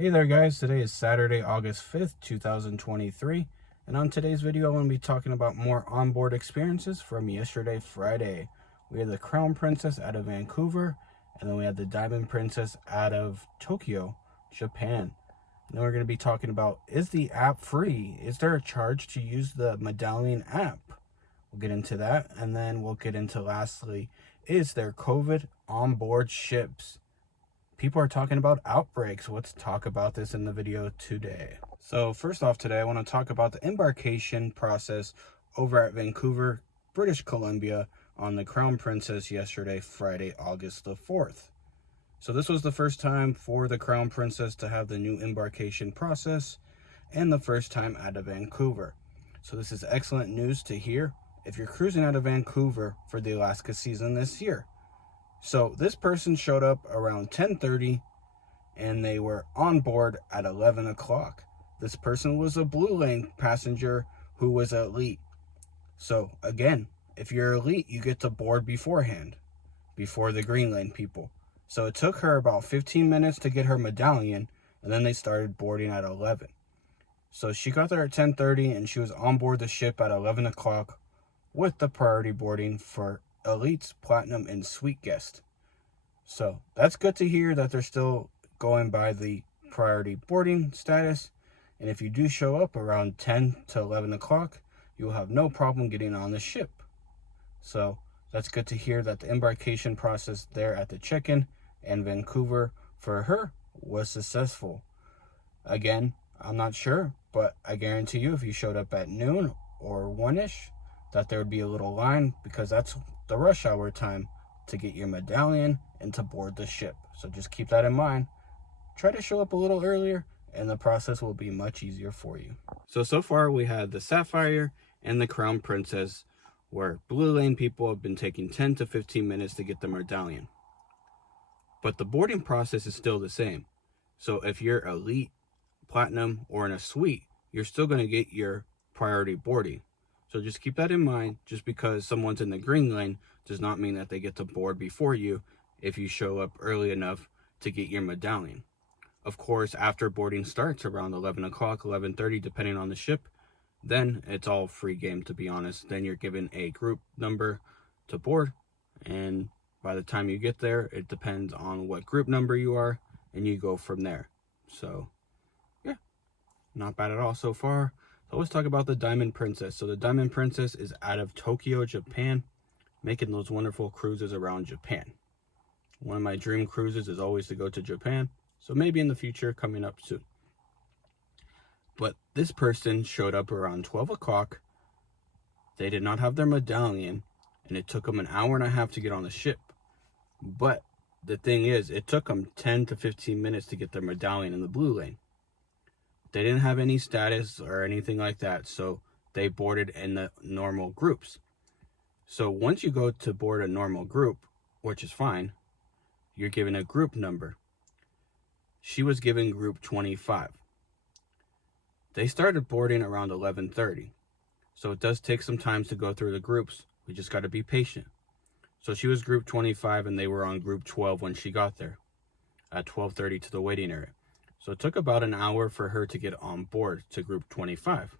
Hey there guys, today is Saturday, August 5th, 2023, and on today's video I'm going to be talking about more onboard experiences from yesterday, Friday. We had the Crown Princess out of Vancouver, and then we had the Diamond Princess out of Tokyo, Japan. And then we're going to be talking about, is the app free? Is there a charge to use the Medallion app? We'll get into that, and then we'll get into lastly, is there COVID onboard ships? People are talking about outbreaks. Let's talk about this in the video today. So first off today, I want to talk about the embarkation process over at Vancouver, British Columbia on the Crown Princess yesterday, Friday, August the 4th. So this was the first time for the Crown Princess to have the new embarkation process and the first time out of Vancouver. So this is excellent news to hear if you're cruising out of Vancouver for the Alaska season this year. So this person showed up around 10:30 and they were on board at 11 o'clock. This person was a blue lane passenger who was elite. So again, if you're elite, you get to board beforehand, before the green lane people. So it took her about 15 minutes to get her medallion, and then they started boarding at 11. So she got there at 10:30 and she was on board the ship at 11 o'clock with the priority boarding for elites, platinum, and suite guest. So that's good to hear that they're still going by the priority boarding status. And if you do show up around 10 to 11 o'clock, you will have no problem getting on the ship. So that's good to hear that the embarkation process there at the check-in and Vancouver for her was successful. Again, I'm not sure, but I guarantee you if you showed up at noon or 1-ish, that there would be a little line, because that's the rush hour time to get your medallion and to board the ship. So just keep that in mind. Try to show up a little earlier and the process will be much easier for you. So far we had the Sapphire and the Crown Princess, where blue lane people have been taking 10 to 15 minutes to get the medallion. But the boarding process is still the same. So if you're elite, platinum, or in a suite, you're still going to get your priority boarding. So just keep that in mind. Just because someone's in the green lane does not mean that they get to board before you if you show up early enough to get your medallion. Of course, after boarding starts around 11 o'clock, 11:30, depending on the ship, then it's all free game, to be honest. Then you're given a group number to board, and by the time you get there, it depends on what group number you are, and you go from there. So yeah, not bad at all so far. So let's talk about the Diamond Princess. So the Diamond Princess is out of Tokyo, Japan, making those wonderful cruises around Japan. One of my dream cruises is always to go to Japan, so maybe in the future, coming up soon. But this person showed up around 12 o'clock. They did not have their medallion, and it took them an hour and a half to get on the ship. But the thing is, it took them 10 to 15 minutes to get their medallion in the blue lane. They didn't have any status or anything like that, so they boarded in the normal groups. So once you go to board a normal group, which is fine, you're given a group number. She was given group 25. They started boarding around 11:30, so it does take some time to go through the groups. We just got to be patient. So she was group 25 and they were on group 12 when she got there at 12:30 to the waiting area. So it took about an hour for her to get on board to group 25.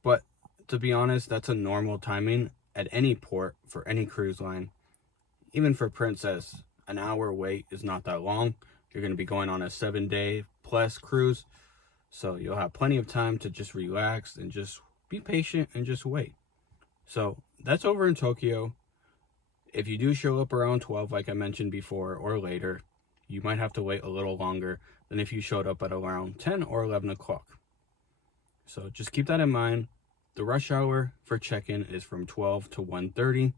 But to be honest, that's a normal timing at any port for any cruise line. Even for Princess, an hour wait is not that long. You're going to be going on a 7-day plus cruise. So you'll have plenty of time to just relax and just be patient and just wait. So that's over in Tokyo. If you do show up around 12, like I mentioned before, or later, you might have to wait a little longer than if you showed up at around 10 or 11 o'clock. So just keep that in mind. The rush hour for check-in is from 12 to 1:30.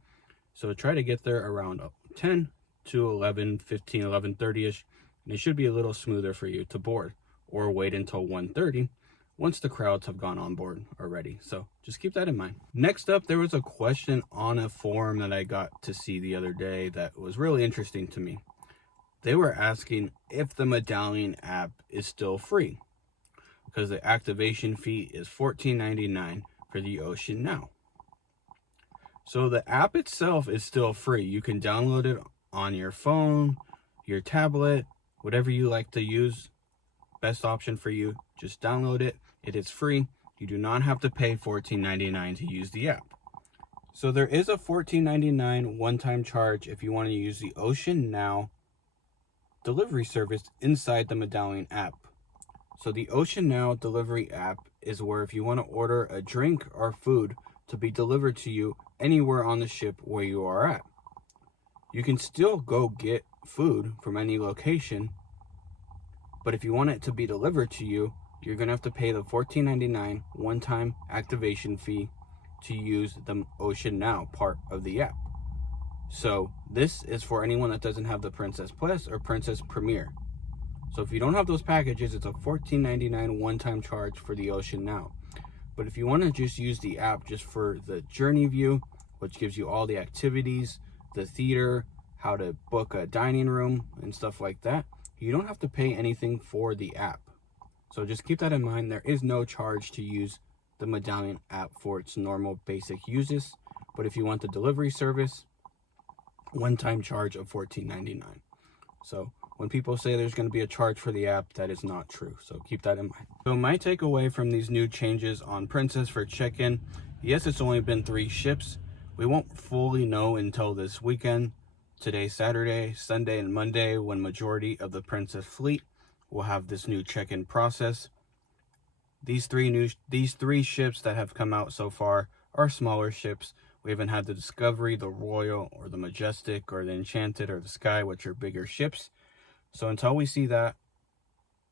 So try to get there around 10 to 11:15, 11:30-ish. And it should be a little smoother for you to board, or wait until 1:30 once the crowds have gone on board already. So just keep that in mind. Next up, there was a question on a forum that I got to see the other day that was really interesting to me. They were asking if the Medallion app is still free, because the activation fee is $14.99 for the Ocean Now. So the app itself is still free. You can download it on your phone, your tablet, whatever you like to use. best option for you. Just download it. It is free. You do not have to pay $14.99 to use the app. So there is a $14.99 one-time charge if you want to use the Ocean Now delivery service inside the Medallion app. So the Ocean Now delivery app is where if you want to order a drink or food to be delivered to you anywhere on the ship where you are at, you can still go get food from any location, but if you want it to be delivered to you, you're going to have to pay the $14.99 one-time activation fee to use the Ocean Now part of the app. So this is for anyone that doesn't have the Princess Plus or Princess Premier. So if you don't have those packages, it's a $14.99 one-time charge for the Ocean Now. But if you want to just use the app just for the journey view, which gives you all the activities, the theater, how to book a dining room and stuff like that, you don't have to pay anything for the app. So just keep that in mind. There is no charge to use the Medallion app for its normal basic uses. But if you want the delivery service, one-time charge of $14.99. So when people say there's going to be a charge for the app, that is not true. So keep that in mind. So my takeaway from these new changes on Princess for check-in, yes, it's only been 3 ships. We won't fully know until this weekend. Today, Saturday, Sunday, and Monday, when majority of the Princess fleet will have this new check-in process. These three ships that have come out so far are smaller ships. We haven't had the Discovery, the Royal, or the Majestic, or the Enchanted, or the Sky, which are bigger ships. So until we see that,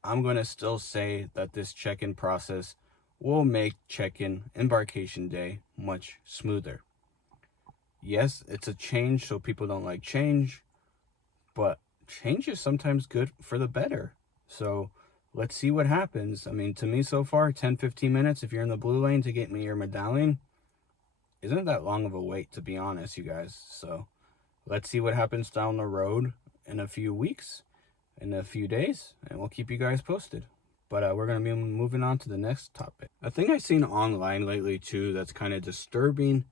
I'm going to still say that this check-in process will make check-in embarkation day much smoother. Yes, it's a change, so people don't like change, but change is sometimes good for the better. So let's see what happens. I mean, to me so far, 10-15 minutes if you're in the blue lane to get me your Medallion isn't that long of a wait, to be honest, you guys. So let's see what happens down the road in a few weeks, in a few days, and we'll keep you guys posted. But we're going to be moving on to the next topic. A thing I've seen online lately too that's kind of disturbing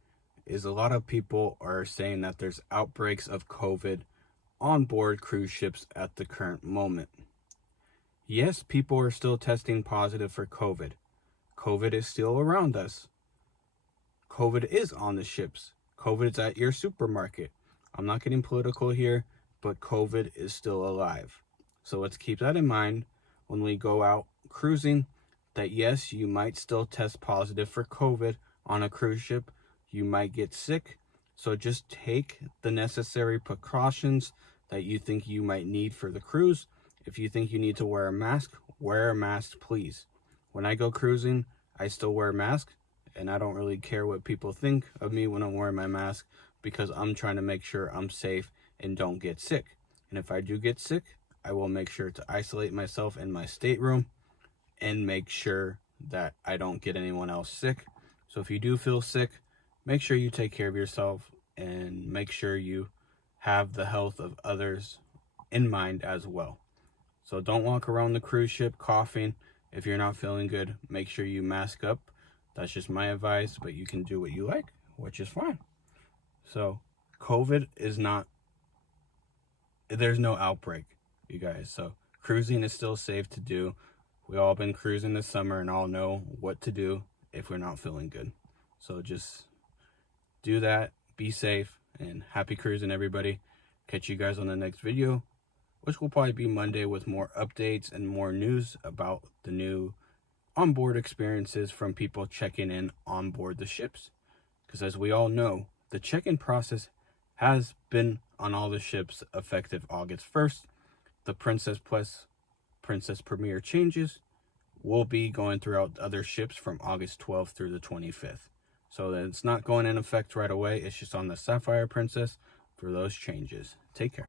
is a lot of people are saying that there's outbreaks of COVID on board cruise ships at the current moment. Yes, people are still testing positive for COVID. COVID is still around us. COVID is on the ships. COVID is at your supermarket. I'm not getting political here, but COVID is still alive. So let's keep that in mind when we go out cruising, that yes, you might still test positive for COVID on a cruise ship. You might get sick. So just take the necessary precautions that you think you might need for the cruise. If you think you need to wear a mask, please. When I go cruising, I still wear a mask, and I don't really care what people think of me when I'm wearing my mask, because I'm trying to make sure I'm safe and don't get sick. And if I do get sick, I will make sure to isolate myself in my stateroom and make sure that I don't get anyone else sick. So if you do feel sick, make sure you take care of yourself and make sure you have the health of others in mind as well. So don't walk around the cruise ship coughing. If you're not feeling good, make sure you mask up. That's just my advice, but you can do what you like, which is fine. So COVID is not, there's no outbreak, you guys. So cruising is still safe to do. We all been cruising this summer and all know what to do if we're not feeling good. So just do that, be safe, and happy cruising, everybody. Catch you guys on the next video, which will probably be Monday, with more updates and more news about the new onboard experiences from people checking in on board the ships. Because as we all know, the check-in process has been on all the ships effective August 1st. The Princess Plus, Princess Premier changes will be going throughout other ships from August 12th through the 25th. So it's not going in effect right away. It's just on the Sapphire Princess for those changes. Take care.